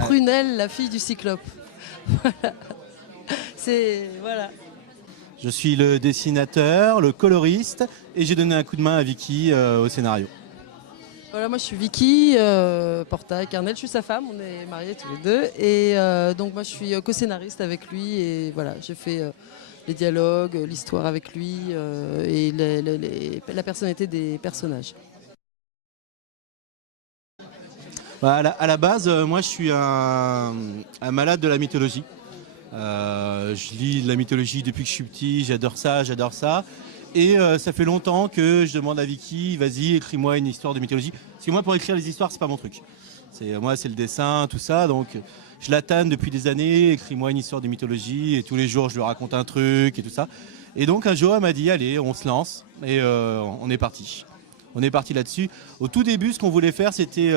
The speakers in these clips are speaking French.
Prunelle, la fille du cyclope. Voilà. Voilà. Je suis le dessinateur, le coloriste et j'ai donné un coup de main à Vicky au scénario. Voilà, moi je suis Vicky Porta-Carnel, je suis sa femme, on est mariés tous les deux. Et donc moi je suis co-scénariste avec lui et voilà, j'ai fait les dialogues, l'histoire avec lui et la personnalité des personnages. Bah, à la base, moi je suis un malade de la mythologie. Je lis de la mythologie depuis que je suis petit, j'adore ça, j'adore ça. Et ça fait longtemps que je demande à Vicky, vas-y, écris-moi une histoire de mythologie. Parce que moi, pour écrire les histoires, c'est pas mon truc. Moi, c'est le dessin, tout ça. Donc, je la tanne depuis des années, écris-moi une histoire de mythologie. Et tous les jours, je lui raconte un truc et tout ça. Et donc, un jour, elle m'a dit, allez, on se lance. Et on est parti. On est parti là-dessus. Au tout début, ce qu'on voulait faire, c'était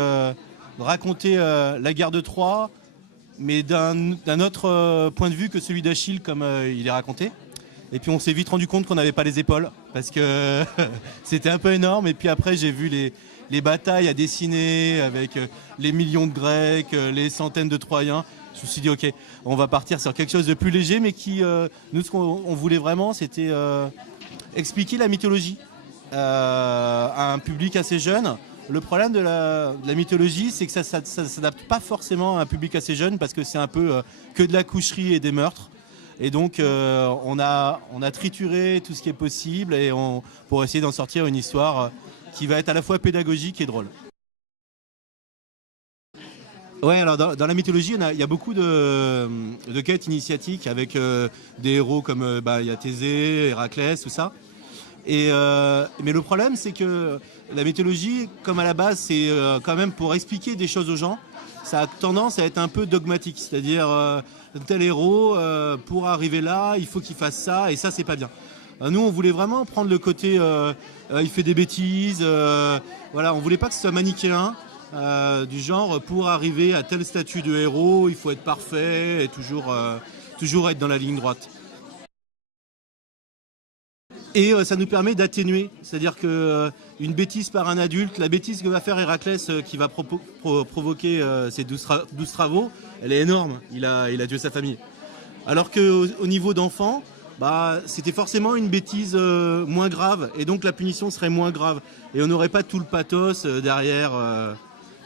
raconter la guerre de Troie, mais d'un autre point de vue que celui d'Achille, comme il est raconté. Et puis on s'est vite rendu compte qu'on n'avait pas les épaules, parce que c'était un peu énorme. Et puis après, j'ai vu les batailles à dessiner, avec les millions de Grecs, les centaines de Troyens. Je me suis dit, ok, on va partir sur quelque chose de plus léger, mais qui, nous, ce qu'on voulait vraiment, c'était expliquer la mythologie à un public assez jeune. Le problème de la mythologie, c'est que ça s'adapte pas forcément à un public assez jeune parce que c'est un peu que de la coucherie et des meurtres. Et donc, on a trituré tout ce qui est possible pour essayer d'en sortir une histoire qui va être à la fois pédagogique et drôle. Ouais, alors dans la mythologie, il y a beaucoup de quêtes initiatiques avec des héros comme il y a Thésée, Héraclès, tout ça. Mais le problème, c'est que la mythologie, comme à la base, c'est quand même pour expliquer des choses aux gens, ça a tendance à être un peu dogmatique. C'est-à-dire, tel héros, pour arriver là, il faut qu'il fasse ça, et ça, c'est pas bien. Nous, on voulait vraiment prendre le côté, il fait des bêtises, voilà, on voulait pas que ce soit manichéen, du genre, pour arriver à tel statut de héros, il faut être parfait et toujours être dans la ligne droite. Et ça nous permet d'atténuer, c'est-à-dire qu'une bêtise par un adulte, la bêtise que va faire Héraclès qui va provoquer ses 12 travaux, elle est énorme, il a tué sa famille. Alors qu'au niveau d'enfant, c'était forcément une bêtise moins grave, et donc la punition serait moins grave. Et on n'aurait pas tout le pathos derrière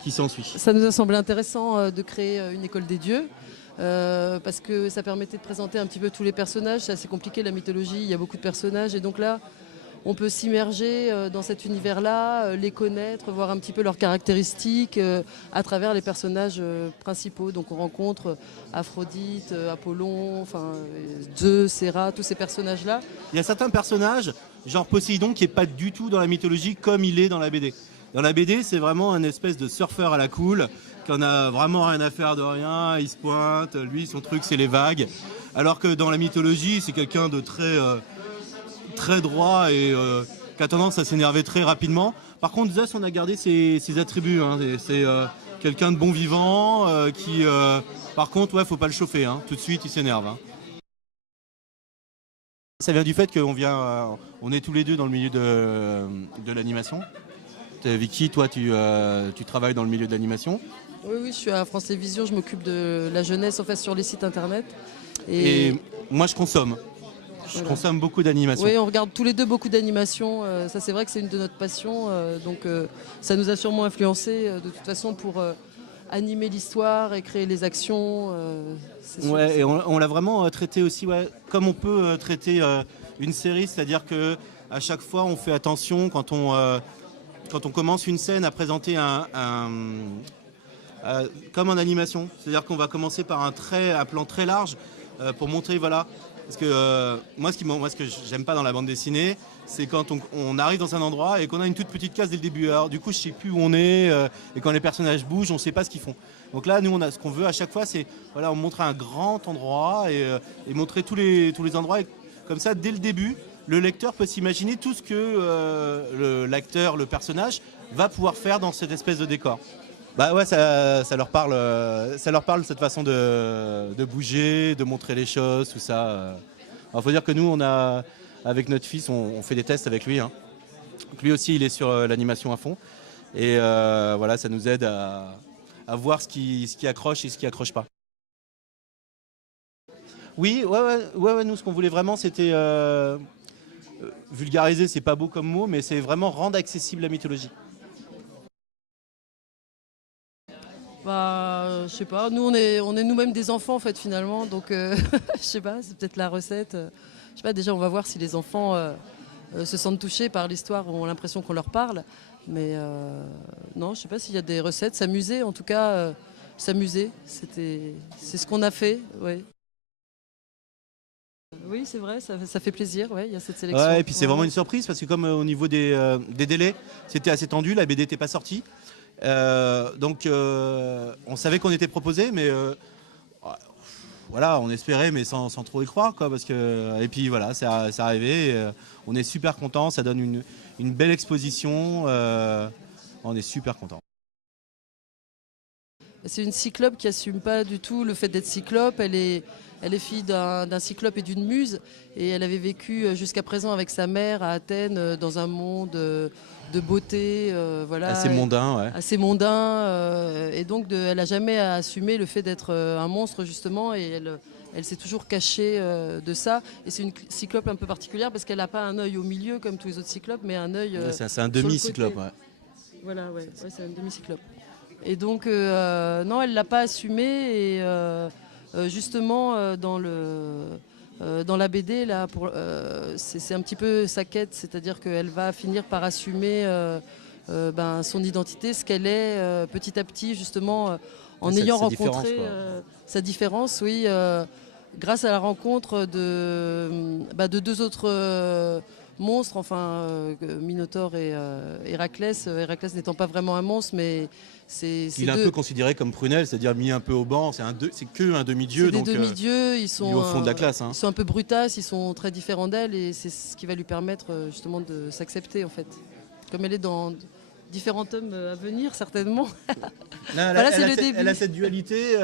qui s'ensuit. Ça nous a semblé intéressant de créer une école des dieux. Parce que ça permettait de présenter un petit peu tous les personnages. C'est assez compliqué la mythologie, il y a beaucoup de personnages et donc là on peut s'immerger dans cet univers-là, les connaître, voir un petit peu leurs caractéristiques à travers les personnages principaux. Donc on rencontre Aphrodite, Apollon, Zeus, Héra, tous ces personnages-là. Il y a certains personnages, genre Poséidon, qui n'est pas du tout dans la mythologie comme il est dans la BD. Dans la BD, c'est vraiment un espèce de surfeur à la cool, qui en a vraiment rien à faire de rien, il se pointe, lui, son truc, c'est les vagues. Alors que dans la mythologie, c'est quelqu'un de très droit et qui a tendance à s'énerver très rapidement. Par contre, Zeus, on a gardé ses attributs. Hein. C'est quelqu'un de bon vivant, qui, par contre, faut pas le chauffer. Hein. Tout de suite, il s'énerve. Hein. Ça vient du fait qu'on on est tous les deux dans le milieu de l'animation. Vicky, toi, tu travailles dans le milieu de l'animation. Oui, je suis à France Télévisions, je m'occupe de la jeunesse en fait, sur les sites internet. Et moi, je consomme. Je consomme beaucoup d'animations. Oui, on regarde tous les deux beaucoup d'animations. Ça, c'est vrai que c'est une de notre passions. Donc, ça nous a sûrement influencé de toute façon pour animer l'histoire et créer les actions. Ouais, et on l'a vraiment traité aussi, comme on peut traiter une série, c'est-à-dire que à chaque fois, on fait attention quand on commence une scène à présenter comme en animation. C'est-à-dire qu'on va commencer par un plan très large pour montrer, voilà. Parce que moi, ce que j'aime pas dans la bande dessinée, c'est quand on arrive dans un endroit et qu'on a une toute petite case dès le début. Alors du coup, je sais plus où on est et quand les personnages bougent, on sait pas ce qu'ils font. Donc là, nous, ce qu'on veut à chaque fois, c'est on montrer un grand endroit et montrer tous les endroits. Et comme ça, dès le début, le lecteur peut s'imaginer tout ce que l'acteur, le personnage, va pouvoir faire dans cette espèce de décor. Ça leur parle cette façon de bouger, de montrer les choses, tout ça. Il faut dire que nous, avec notre fils, on fait des tests avec lui. Hein. Donc lui aussi, il est sur l'animation à fond. Et ça nous aide à à voir ce qui accroche et ce qui accroche pas. Oui, ouais, nous ce qu'on voulait vraiment c'était vulgariser, c'est pas beau comme mot, mais c'est vraiment rendre accessible la mythologie. Bah, je sais pas, nous on est nous-mêmes des enfants en fait finalement, donc je sais pas, c'est peut-être la recette. Je sais pas, déjà on va voir si les enfants se sentent touchés par l'histoire ou ont l'impression qu'on leur parle. Mais non, je sais pas s'il y a des recettes. S'amuser, en tout cas, s'amuser, c'est ce qu'on a fait. Ouais. Oui, c'est vrai, ça fait plaisir. Ouais, il y a cette sélection. Ouais, et puis c'est vraiment Ouais. une surprise parce que comme au niveau des délais, c'était assez tendu, la BD n'était pas sortie. Donc on savait qu'on était proposé, mais voilà, on espérait, mais sans trop y croire, quoi, parce que et puis voilà, c'est arrivé. On est super content, ça donne une belle exposition. On est super content. C'est une cyclope qui assume pas du tout le fait d'être cyclope. Elle est fille d'un cyclope et d'une muse. Et elle avait vécu jusqu'à présent avec sa mère à Athènes dans un monde de beauté. Voilà, Assez mondain, ouais. assez mondain. Et donc, elle n'a jamais assumé le fait d'être un monstre, justement. Et elle s'est toujours cachée de ça. Et c'est une cyclope un peu particulière parce qu'elle n'a pas un œil au milieu comme tous les autres cyclopes, mais un œil. C'est un sur le demi-cyclope, côté. ouais. Voilà, ouais, c'est un demi-cyclope. Et donc, non, elle ne l'a pas assumé. Et justement, dans la BD, là, c'est un petit peu sa quête, c'est-à-dire qu'elle va finir par assumer son identité, ce qu'elle est petit à petit, justement, en ayant sa différence, rencontré quoi. sa différence, oui, grâce à la rencontre de deux autres monstres, enfin, Minotaure et Héraclès. Héraclès n'étant pas vraiment un monstre, mais Il est un peu considéré comme Prunelle, c'est-à-dire mis un peu au banc. C'est que un demi-dieu. C'est des Donc, demi-dieux, ils il est sont au fond de la classe. Hein. ils sont un peu brutasses, ils sont très différents d'elle et c'est ce qui va lui permettre justement de s'accepter en fait. Comme elle est dans différents tomes à venir certainement. Non, Voilà, c'est le début. Elle a cette dualité,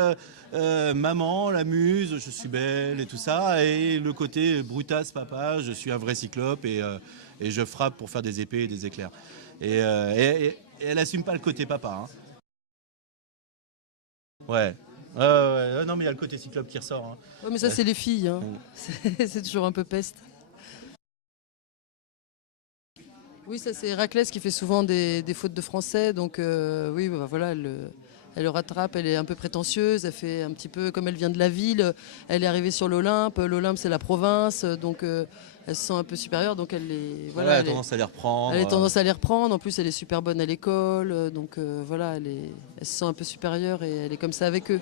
maman, la muse, je suis belle et tout ça, et le côté brutasse, papa, je suis un vrai cyclope et je frappe pour faire des épées et des éclairs. Et elle assume pas le côté papa. Hein. Ouais. Non, mais il y a le côté cyclope qui ressort. Hein. Ouais, mais ça c'est les filles, hein. C'est toujours un peu peste. Oui, ça c'est Héraclès qui fait souvent des fautes de français, donc oui, bah, voilà, elle le rattrape, elle est un peu prétentieuse, elle fait un petit peu comme elle vient de la ville, elle est arrivée sur l'Olympe, l'Olympe c'est la province, donc elle se sent un peu supérieure, donc Voilà, elle a tendance à les reprendre. Elle a tendance à les reprendre, en plus elle est super bonne à l'école, donc voilà, elle se sent un peu supérieure et elle est comme ça avec eux.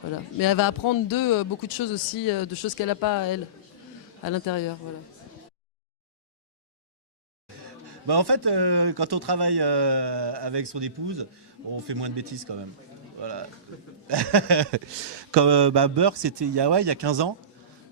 Voilà. Mais elle va apprendre d'eux beaucoup de choses aussi, de choses qu'elle n'a pas à elle, à l'intérieur. Voilà. Bah en fait, quand on travaille avec son épouse, on fait moins de bêtises quand même. Voilà. Comme Burke, c'était il y a 15 ans.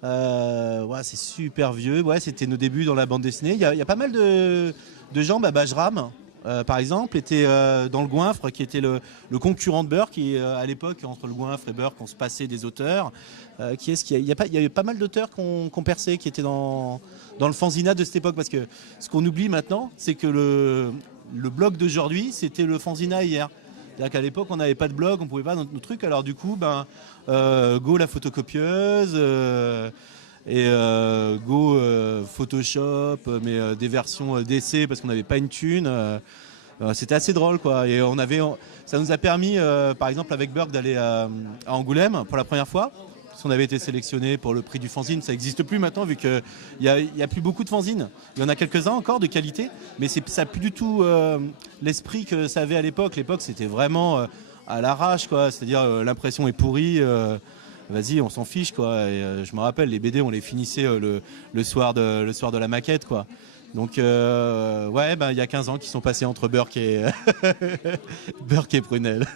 Ouais, c'est super vieux. Ouais, c'était nos débuts dans la bande dessinée. Il y a pas mal de gens. Bajram, par exemple, était dans le Goinfre, qui était le concurrent de Burke. Qui, à l'époque, entre le Goinfre et Burke, on se passait des auteurs. Il y a eu pas mal d'auteurs qui ont percé, qui étaient dans le fanzina de cette époque. Parce que ce qu'on oublie maintenant, c'est que le blog d'aujourd'hui, c'était le fanzina hier. C'est-à-dire qu'à l'époque, on n'avait pas de blog, on pouvait pas dans nos trucs. Alors du coup, go la photocopieuse et go Photoshop, mais des versions d'essai parce qu'on n'avait pas une thune. C'était assez drôle, quoi. Et ça nous a permis, par exemple, avec Burke, d'aller à Angoulême pour la première fois. Parce qu'on avait été sélectionné pour le prix du fanzine. Ça n'existe plus maintenant, vu qu'il n'y a plus beaucoup de fanzines. Il y en a quelques-uns encore de qualité, mais ça n'a plus du tout l'esprit que ça avait à l'époque. L'époque, c'était vraiment à l'arrache, quoi. C'est-à-dire, l'impression est pourrie. Vas-y, on s'en fiche, quoi. Et je me rappelle, les BD, on les finissait le soir de la maquette, quoi. Donc, ouais, il y a 15 ans qui sont passés entre Burke et, Burke et Prunelle.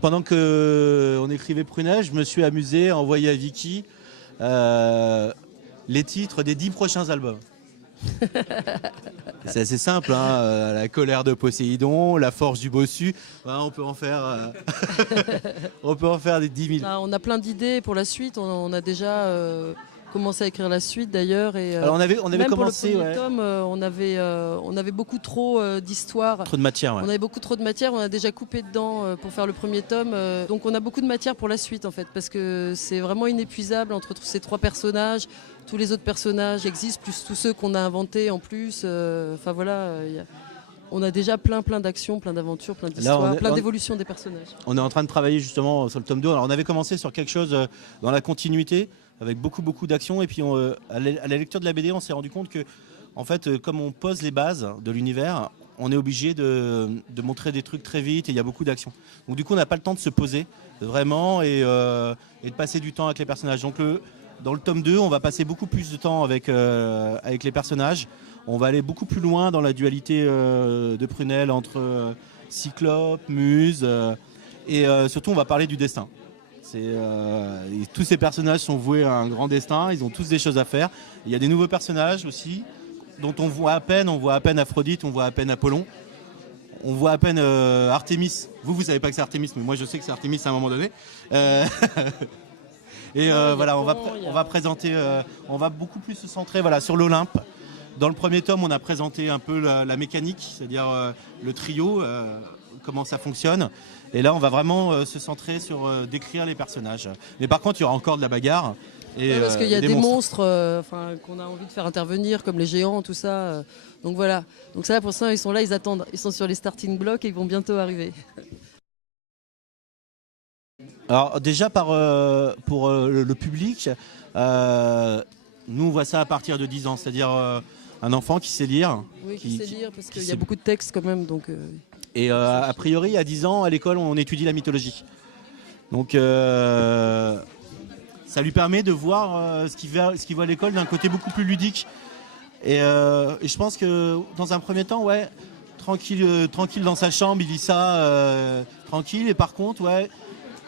Pendant qu'on écrivait Prunelle, je me suis amusé à envoyer à Vicky les titres des 10 prochains albums. C'est assez simple, hein. La colère de Poséidon, la force du bossu. On peut en faire, on peut en faire des 10 000. On a plein d'idées pour la suite. On a déjà commencé à écrire la suite d'ailleurs. Alors on avait même commencé, pour le premier tome, on avait beaucoup trop d'histoires. Trop de matière, ouais. On avait beaucoup trop de matière, on a déjà coupé dedans pour faire le premier tome. Donc on a beaucoup de matière pour la suite en fait, parce que c'est vraiment inépuisable entre ces 3 personnages. Tous les autres personnages existent, plus tous ceux qu'on a inventés en plus. Enfin voilà, on a déjà plein d'actions, plein d'aventures, plein d'histoires, plein d'évolutions des personnages. On est en train de travailler justement sur le tome 2. Alors on avait commencé sur quelque chose dans la continuité, avec beaucoup d'actions. Et puis à la lecture de la BD, on s'est rendu compte que, en fait, comme on pose les bases de l'univers, on est obligé de montrer des trucs très vite et il y a beaucoup d'actions. Donc du coup, on n'a pas le temps de se poser vraiment et de passer du temps avec les personnages. Donc dans le tome 2, on va passer beaucoup plus de temps avec les personnages. On va aller beaucoup plus loin dans la dualité de Prunelle entre Cyclope, Muse et surtout on va parler du destin. Tous ces personnages sont voués à un grand destin, ils ont tous des choses à faire. Il y a des nouveaux personnages aussi dont on voit à peine Aphrodite, on voit à peine Apollon, on voit à peine Artémis. Vous savez pas que c'est Artémis, mais moi je sais que c'est Artémis à un moment donné. Et voilà, on va présenter, on va beaucoup plus se centrer sur l'Olympe. Dans le premier tome, on a présenté un peu la mécanique, c'est-à-dire le trio, comment ça fonctionne. Et là, on va vraiment se centrer sur décrire les personnages. Mais par contre, il y aura encore de la bagarre. Parce qu'il y a des monstres qu'on a envie de faire intervenir, comme les géants, tout ça. Donc voilà. Donc ça, pour ça, ils sont là, ils attendent. Ils sont sur les starting blocks et ils vont bientôt arriver. Alors déjà, pour le public, nous, on voit ça à partir de 10 ans, c'est-à-dire un enfant qui sait lire. Oui, qui sait lire, parce qu'il y a beaucoup de textes quand même. Donc, Et a priori, à 10 ans, à l'école, on étudie la mythologie. Donc ça lui permet de voir ce qu'il voit à l'école d'un côté beaucoup plus ludique. Et je pense que dans un premier temps, ouais, tranquille dans sa chambre, il lit ça tranquille. Et par contre, ouais,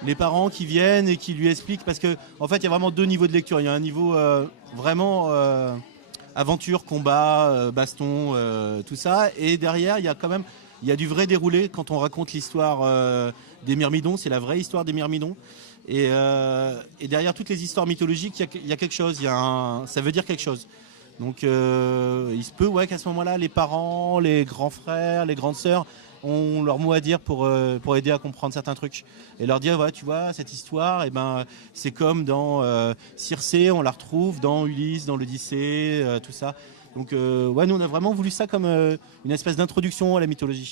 les parents qui viennent et qui lui expliquent, parce que en fait, il y a vraiment 2 niveaux de lecture. Il y a un niveau vraiment aventure, combat, baston, tout ça. Et derrière, il y a du vrai déroulé quand on raconte l'histoire des Myrmidons. C'est la vraie histoire des Myrmidons. Et derrière toutes les histoires mythologiques, il y a quelque chose. Ça veut dire quelque chose. Donc il se peut qu'à ce moment-là, les parents, les grands frères, les grandes sœurs ont leur mot à dire pour aider à comprendre certains trucs. Et leur dire, tu vois, cette histoire, c'est comme dans Circé, on la retrouve dans Ulysse, dans l'Odyssée, tout ça. Donc nous, on a vraiment voulu ça comme une espèce d'introduction à la mythologie.